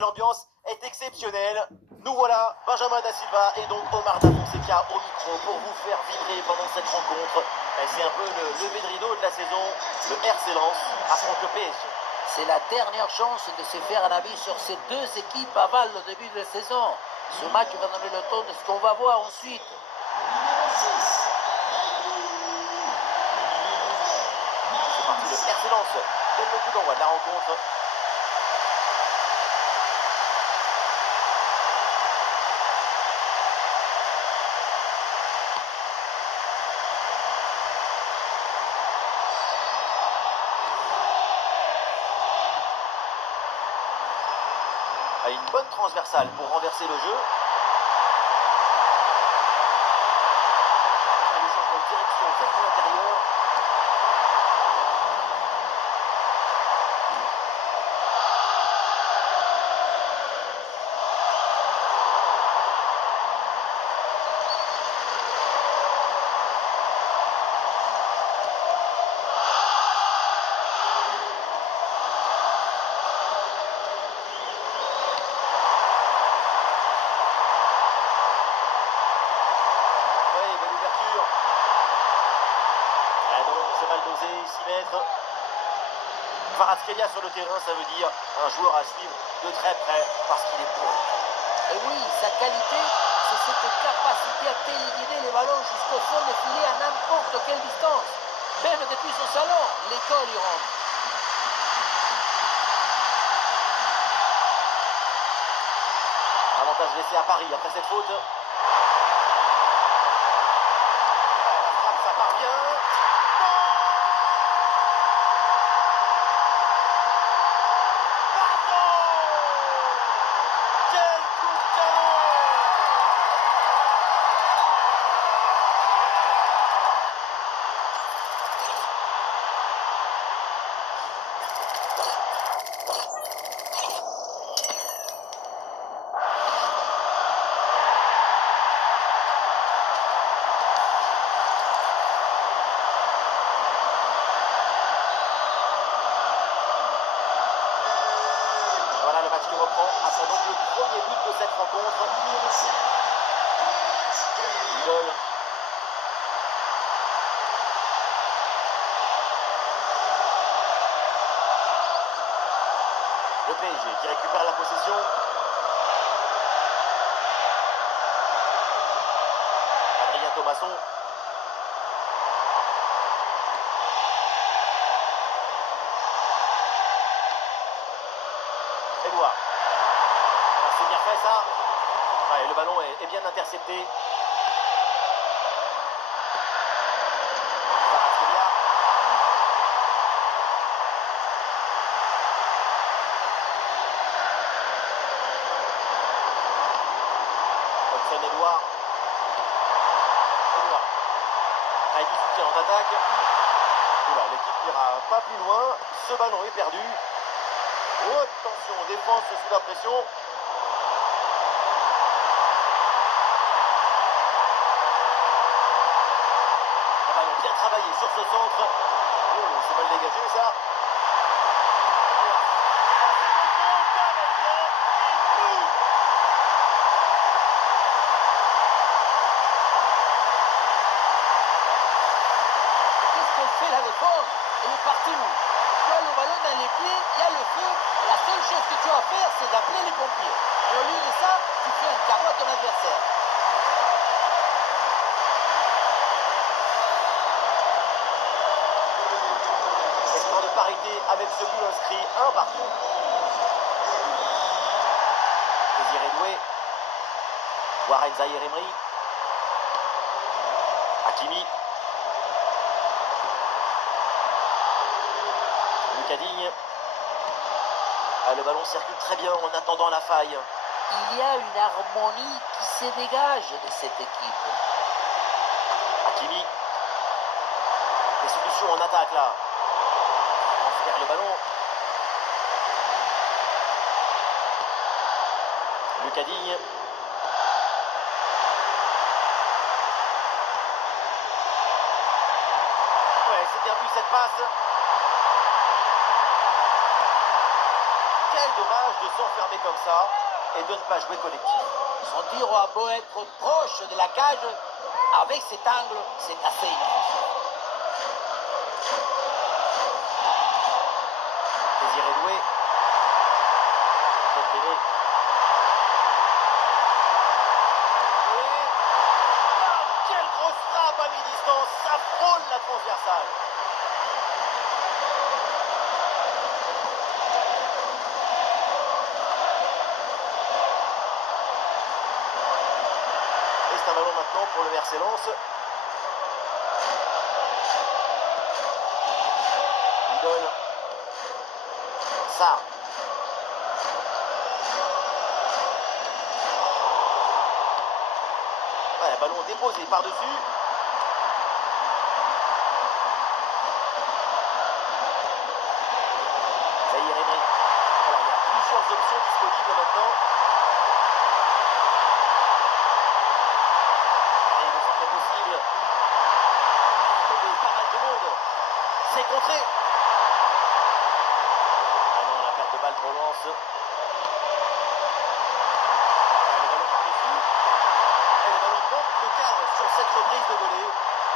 L'ambiance est exceptionnelle. Nous voilà, Benjamin Da Silva et donc Omar Da Fonseca au micro pour vous faire vibrer pendant cette rencontre. C'est un peu le lever de rideau de la saison. Le RC Lens affronte le PSG. C'est la dernière chance de se faire un avis sur ces deux équipes avant le début de la saison. Ce match va donner le ton de ce qu'on va voir ensuite. C'est parti, le RC Lens donne le coup d'envoi de la rencontre. Une bonne transversale pour renverser le jeu. Le changement de direction vers l'intérieur. Mal dosé, 6 mètres. Kvaratskhelia sur le terrain, ça veut dire un joueur à suivre de très près parce qu'il est bon. Et oui, sa qualité, c'est cette capacité à téléguider les ballons jusqu'au fond des filets à n'importe quelle distance. Même depuis son salon, l'école y rentre. Avantage laissé à Paris après cette faute. La frappe, ça parvient. Voilà le match qui reprend après donc le premier but de cette rencontre. Goal. Le PSG qui récupère la possession. Adrien Thomasson. Edouard. C'est bien fait ça. Ouais, le ballon est bien intercepté. Edouard. Avec du soutien en attaque. L'équipe n'ira pas plus loin. Ce ballon est perdu. Oh, attention, défense sous la pression. Un ballon bien travaillé sur ce centre. Oh, c'est mal dégagé ça. La défense, elle est partout. Tu as le ballon dans les pieds, il y a le feu. La seule chose que tu as à faire, c'est d'appeler les pompiers. Et au lieu de ça, tu fais un carreau à ton adversaire. Espoir de parité avec ce but inscrit 1 partout. Désiré Doué. Warren Zahir Emery. Hakimi. Digne. Le ballon circule très bien en attendant la faille. Il y a une harmonie qui se dégage de cette équipe. Hakimi. Des solutions en attaque là. On perd le ballon. Lucas Digne. Ouais, c'est bien vu cette passe. Quelle dommage de s'enfermer comme ça et de ne pas jouer collectif. Son tir a beau être proche de la cage, avec cet angle, c'est assez inoffensif. Désiré Doué. Dembélé. Et... bam, quelle grosse frappe à mi-distance, ça frôle la transversale. Et c'est un ballon maintenant pour le RC Lens. Idole. Ça. Ouais, ballon déposé par-dessus. Zahir Emery. Alors, il y a plusieurs options disponibles maintenant. Et il me semble possible de trouver pas mal de monde. C'est contré. Ah non, la perte de balle pour Lens. Le ballon par-dessus. Et le ballon manque le cadre sur cette reprise de volée.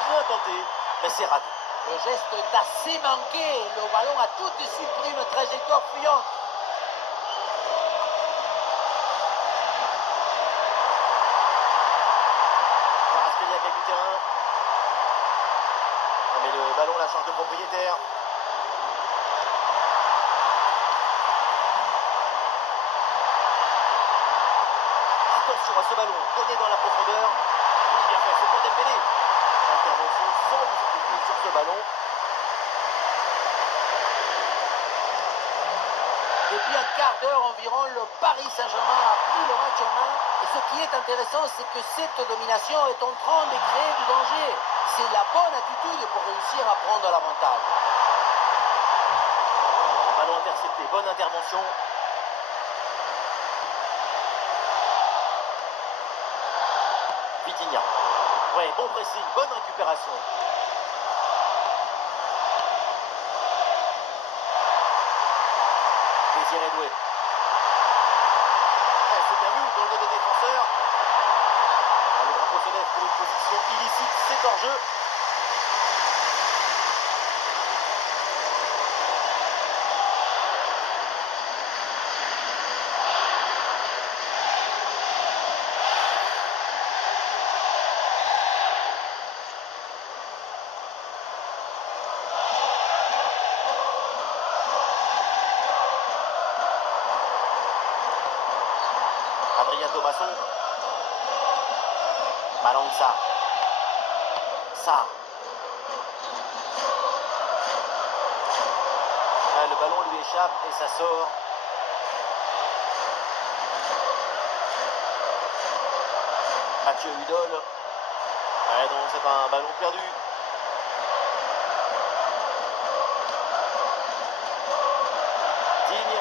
Bien tenté, mais c'est raté. Le geste est assez manqué. Le ballon a tout de suite pris une trajectoire fuyante. Kvaratskhelia avec du terrain. Non, mais le ballon la change de propriétaire. Attention à ce ballon, donné dans la profondeur. Oui, bien fait, c'est pour Dembélé. Intervention sans difficulté sur ce ballon. Depuis un quart d'heure environ, le Paris Saint-Germain a pris le match en main. Et ce qui est intéressant, c'est que cette domination est en train de créer du danger. C'est la bonne attitude pour réussir à prendre l'avantage. Ballon intercepté, bonne intervention. Vitinha. Ouais, bon pressing, bonne récupération. Désiré Doué. Ouais, c'est bien vu dans le dos des défenseurs. Ah, le drapeau se lève pour une position illicite, c'est hors jeu. Adrien Thomasson. Ballon de ça. Ça. Ah, le ballon lui échappe et ça sort. Mathieu Hudol. Ouais, donc c'est un ballon perdu. Digne.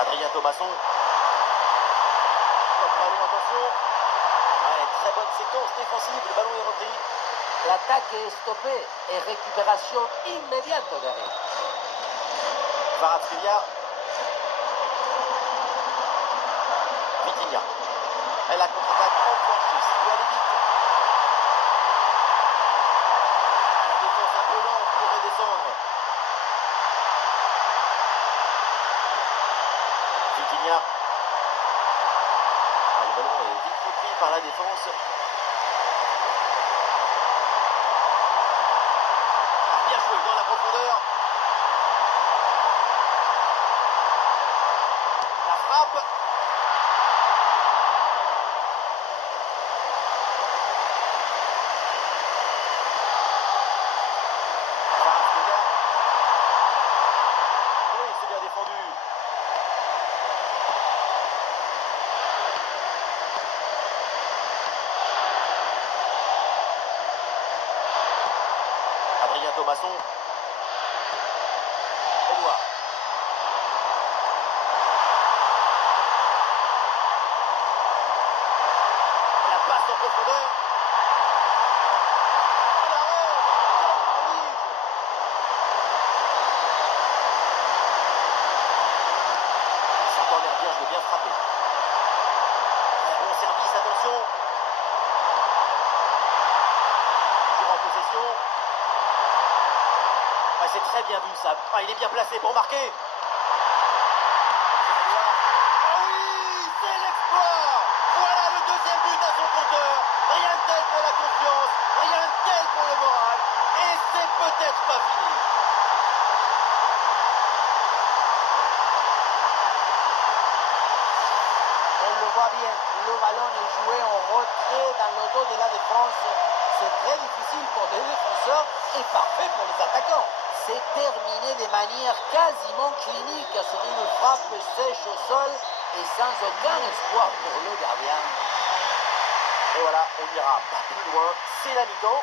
Adrien Thomasson. Hop, ballon, attention. Ouais, très bonne séquence défensive, le ballon est repris. L'attaque est stoppée et récupération immédiate derrière. Kvaratskhelia. Vitinha. Elle a contre-attaque enclenchée, ça doit aller vite. La défense un peu lente pour redescendre. Vitinha. Ah, le ballon est vite repris par la défense. Ah, bien joué dans la profondeur. La frappe. Kvaratskhelia. Oui, c'est bien défendu. Adrien Thomasson. Edouard. La passe en profondeur. L'arrêt, c'est très bien vu ça. Ah, il est bien placé pour marquer. Ah oui, c'est l'exploit. Voilà le deuxième but à son compteur. Rien de tel pour la confiance, rien de tel pour le moral. Et c'est peut-être pas fini. On le voit bien, le ballon est joué en retrait dans le dos de la défense. C'est très difficile pour les défenseurs et parfait pour les attaquants. C'est terminé de manière quasiment clinique sur une frappe sèche au sol et sans aucun espoir pour le gardien. Et voilà, on n'ira pas plus loin. C'est la mi-temps.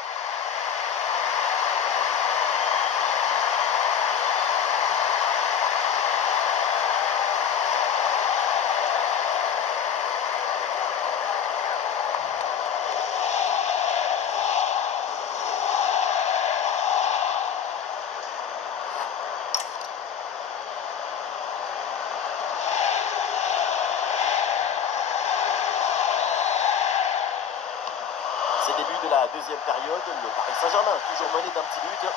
C'est le début de la deuxième période. Le Paris Saint-Germain toujours mené d'un petit but.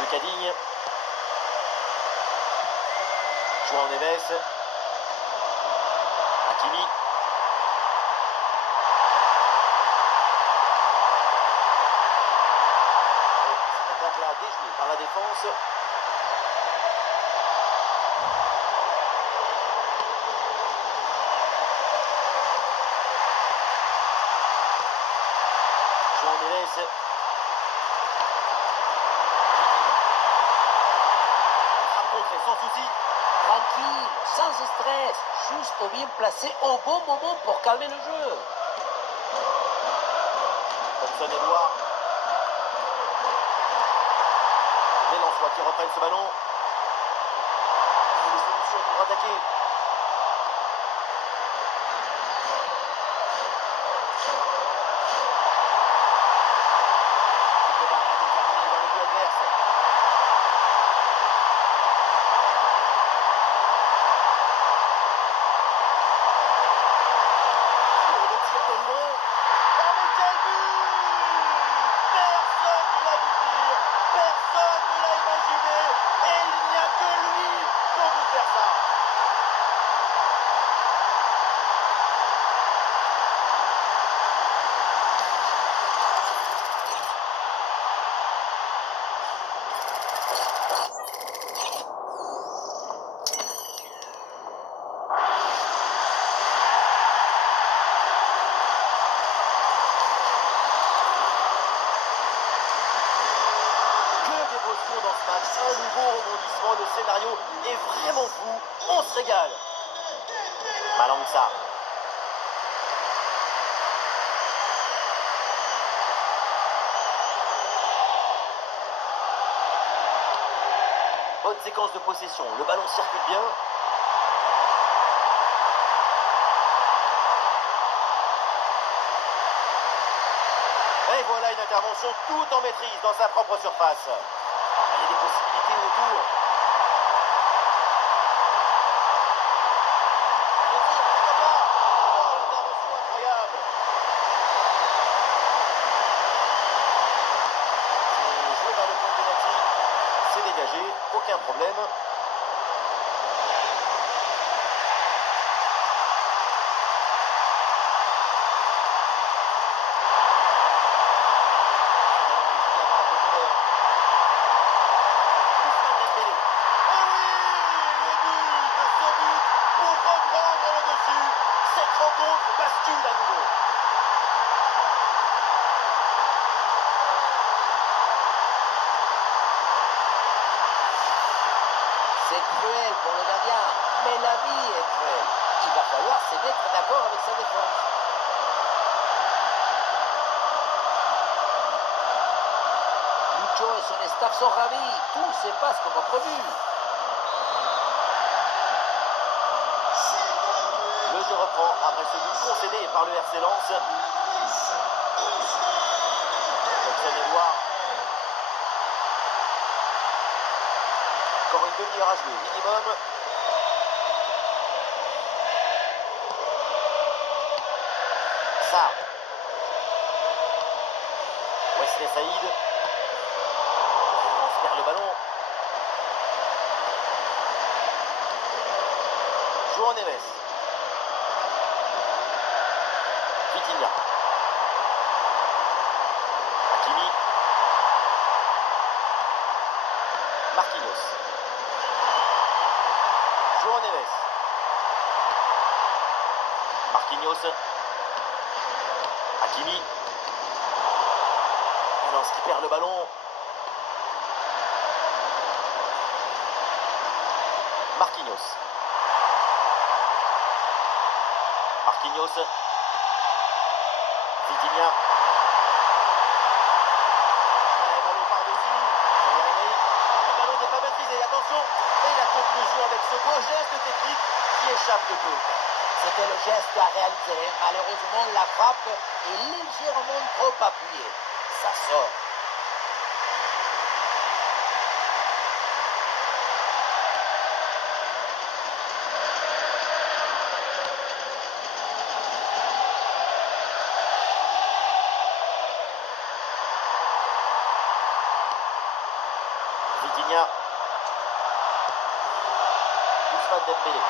Lucas Digne. João Neves. Hakimi. Et cette attaque-là déjouée par la défense. João Neves. Rencontré sans souci. Tranquille, sans stress, juste bien placé au bon moment pour calmer le jeu. Hudson Edouard. Les Lensois qui reprennent ce ballon. Des solutions pour attaquer. Le ballon a déterminé dans le but adverse. Oh, le tir de loin. Oh, mais quel but! Personne ne l'a vu venir. Personne ne l'a imaginé. Et il n'y a que lui pour nous faire ça. Que d'émotion dans ce match. Un nouveau rebondissement. Le scénario est vraiment fou. On se régale. Malang Sarr. Bonne séquence de possession. Le ballon circule bien. Et voilà une intervention tout en maîtrise dans sa propre surface. Il y a des possibilités autour. Le tir, pourquoi pas? Oh, l'intervention incroyable. C'est joué vers le point de pénalty. C'est dégagé, aucun problème. Cette rencontre bascule à nouveau. C'est cruel pour le gardien, mais la vie est cruelle. Il va falloir se mettre d'accord avec sa défense. Lucho et son staff sont ravis, tout se passe comme prévu. Le jeu reprend après ce but concédé par le RC Lens. Hudson Edouard. Encore une demi-heure à jouer, minimum. Ça. Wesley Saïd. On se perd le ballon. João Neves. Vitinha. Hakimi. Marquinhos. João Neves. Marquinhos. Hakimi. Alors, ce qui perd le ballon. Marquinhos. Marquinhos. Vitinha. Le ballon par-dessus. Le ballon n'est pas maîtrisé. Attention. Et la conclusion avec ce beau geste technique qui échappe de peu. C'était le geste à réaliser. Malheureusement, la frappe est légèrement trop appuyée. Ça sort. Vitinha. Ousmane Dembélé.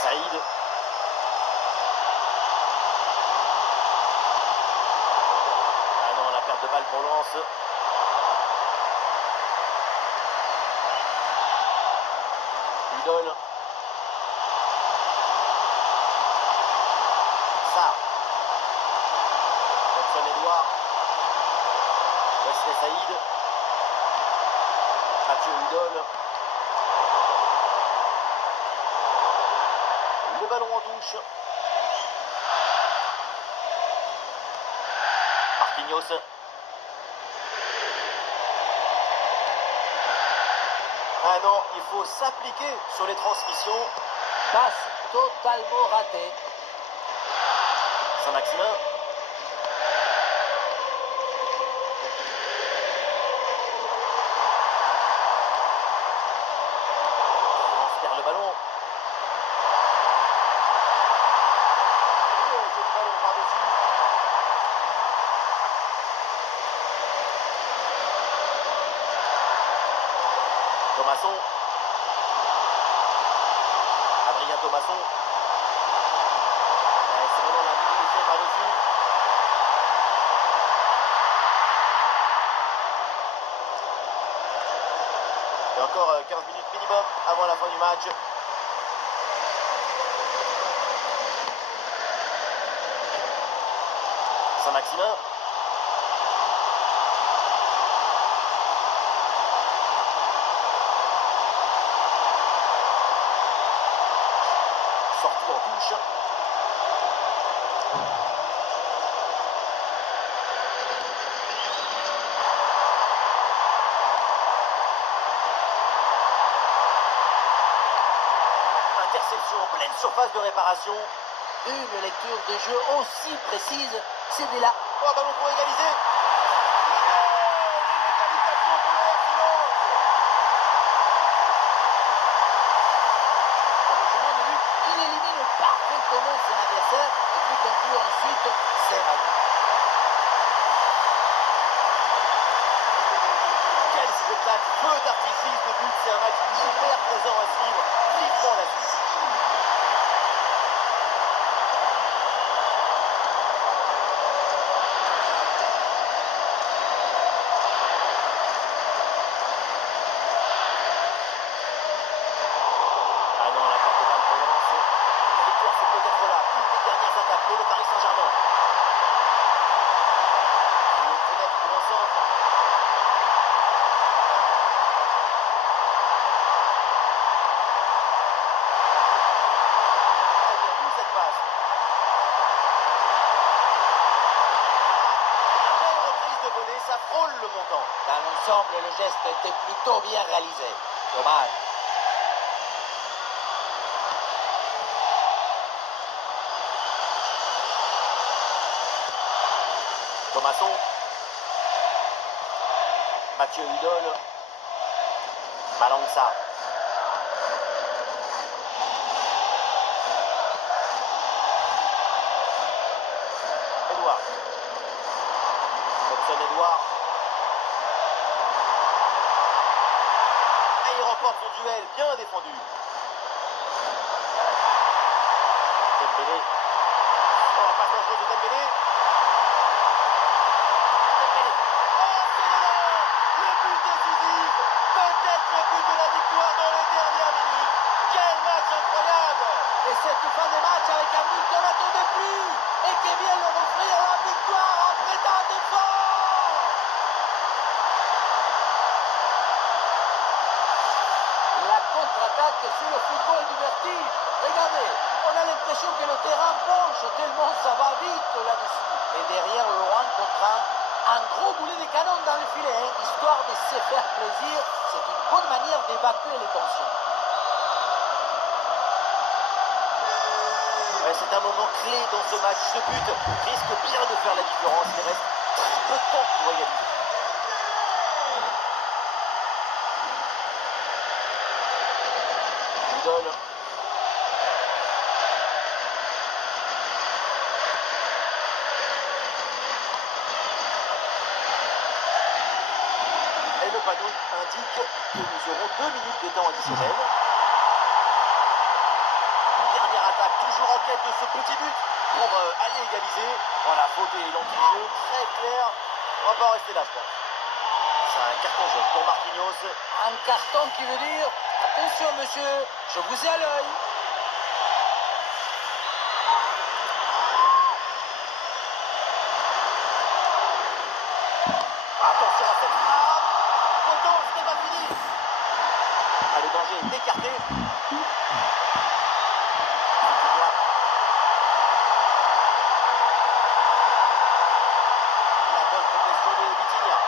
Saïd. Ah non, la perte de balle pour Lens. Udol. Ça. Edouard. Wesley Saïd. Mathieu Udol. Le ballon en touche. Marquinhos. Ah non, il faut s'appliquer sur les transmissions. Passe totalement ratée. Saint-Maximin. On se perd le ballon. Oh, joli ballon par-dessus. Thomasson. Adrien Thomasson. C'est vraiment la minimité par-dessus. Et encore 15 minutes minimum avant la fin du match. Saint-Maximin. Sortie en touche. Interception en pleine surface de réparation. Une lecture de jeu aussi précise, c'est de la... Oh, ballon pour égaliser. L'égalisation pour le RC Lens. Comme je m'en ai vu, il élimine parfaitement son adversaire et puis conclut ensuite ses ratés. Quel spectacle, feu d'artifice de but, c'est un match hyper présent à suivre. Vivement la suite. Ah non, la perte de balle pour Lens. La victoire, c'est peut-être là. Une des dernières attaques pour le Paris Saint-Germain. Une fenêtre pour l'ensemble. Cette passe. Une belle reprise de volée, ça frôle le montant. Dans l'ensemble, le geste était plutôt bien réalisé. Dommage. Thomasson. Mathieu Udol. Malangsa. défendu. Dembélé. Oh, la passe dangereuse de Dembélé. Dembélé. Oh, c'est dedans. Le but décisif. Peut-être le but de la victoire dans les dernières minutes. Quel match incroyable. Et cette fin de match avec un but qu'on n'attendait plus et qui vient leur offrir la victoire après tant d'efforts. La contre-attaque sur le football du vertige. Regardez, on a l'impression que le terrain penche tellement ça va vite là-dessus. Et derrière, loin contre un gros boulet de canon dans le filet, hein, histoire de se faire plaisir. C'est une bonne manière d'évacuer les tensions. Ouais, c'est un moment clé dans ce match. Ce but risque bien de faire la différence. Il reste très peu de temps pour égaliser. Idole. Et le panneau indique que nous aurons 2 minutes de temps additionnel. Dernière attaque, toujours en quête de ce petit but pour aller égaliser. Voilà, faute et l'anti-jeu, très clair. On va pas en rester là, je pense. C'est un carton jaune pour Marquinhos. Un carton qui veut dire attention monsieur, je vous ai à l'œil. Attention à cette frappe. Photo, c'était pas fini. Ah, le danger est écarté. La bonne progression de Vitinha.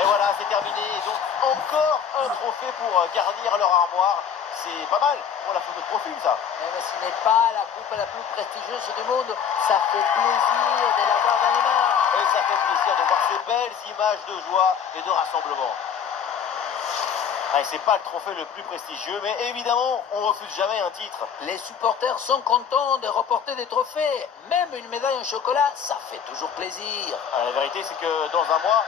Et voilà, c'est terminé. Donc encore un trophée pour garnir leur armoire. C'est pas mal pour la photo de profil, ça. Même si ce n'est pas la coupe la plus prestigieuse du monde, ça fait plaisir de l'avoir dans les mains. Et ça fait plaisir de voir ces belles images de joie et de rassemblement. Et c'est pas le trophée le plus prestigieux, mais évidemment, on refuse jamais un titre. Les supporters sont contents de reporter des trophées. Même une médaille en chocolat, ça fait toujours plaisir. La vérité, c'est que dans un mois,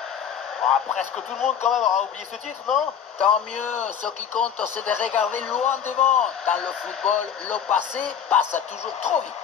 presque tout le monde quand même aura oublié ce titre, non? Tant mieux, ce qui compte, c'est de regarder loin devant. Dans le football, le passé passe toujours trop vite.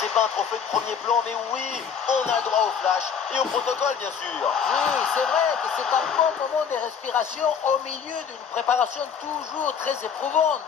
C'est pas un trophée de premier plan, mais oui, on a le droit au flash et au protocole, bien sûr. Oui, c'est vrai que c'est un bon moment de respiration au milieu d'une préparation toujours très éprouvante.